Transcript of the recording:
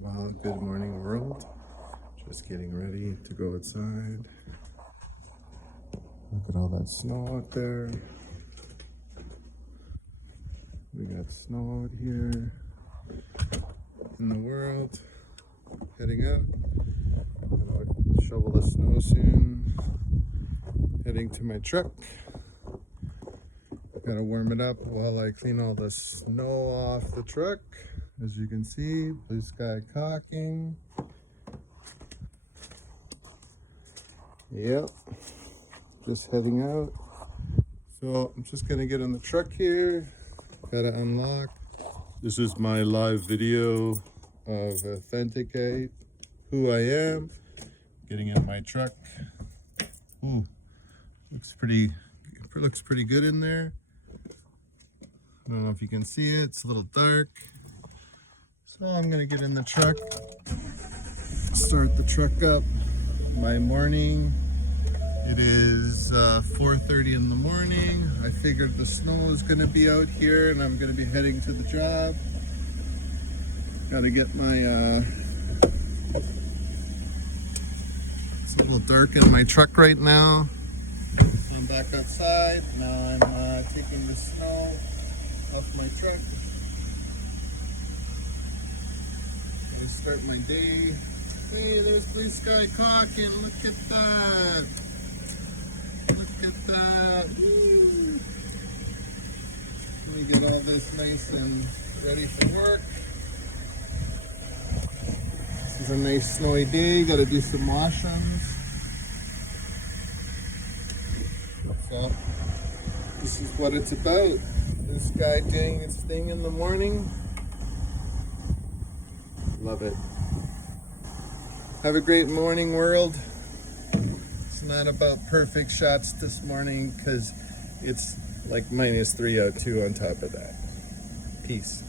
Well, good morning, world. Just getting ready to go outside. Look at all that snow out there. We got snow out here in the world. Heading out. Gonna shovel the snow soon. Heading to my truck. Gotta warm it up while I clean all the snow off the truck. As you can see, BlueSky Caulking. Yep, just heading out. So I'm just gonna get in the truck here. Gotta unlock. This is my live video of authenticate who I am. Getting in my truck. Ooh, looks pretty good in there. I don't know if you can see it. It's a little dark. So I'm gonna get in the truck, start the truck up. My morning, it is 4:30 in the morning. I figured the snow is gonna be out here and I'm gonna be heading to the job. Gotta get my, it's a little dark in my truck right now. So I'm back outside. Now I'm taking the snow off my truck. Gonna start my day. Hey, there's BlueSky Caulking. Look at that. Look at that. Woo. Let me get all this nice and ready for work. This is a nice snowy day. Got to do some washrooms. So this is what it's about. This guy doing his thing in the morning. Love it. Have a great morning, world. It's not about perfect shots this morning because it's like -3 out, 2 on top of that. Peace.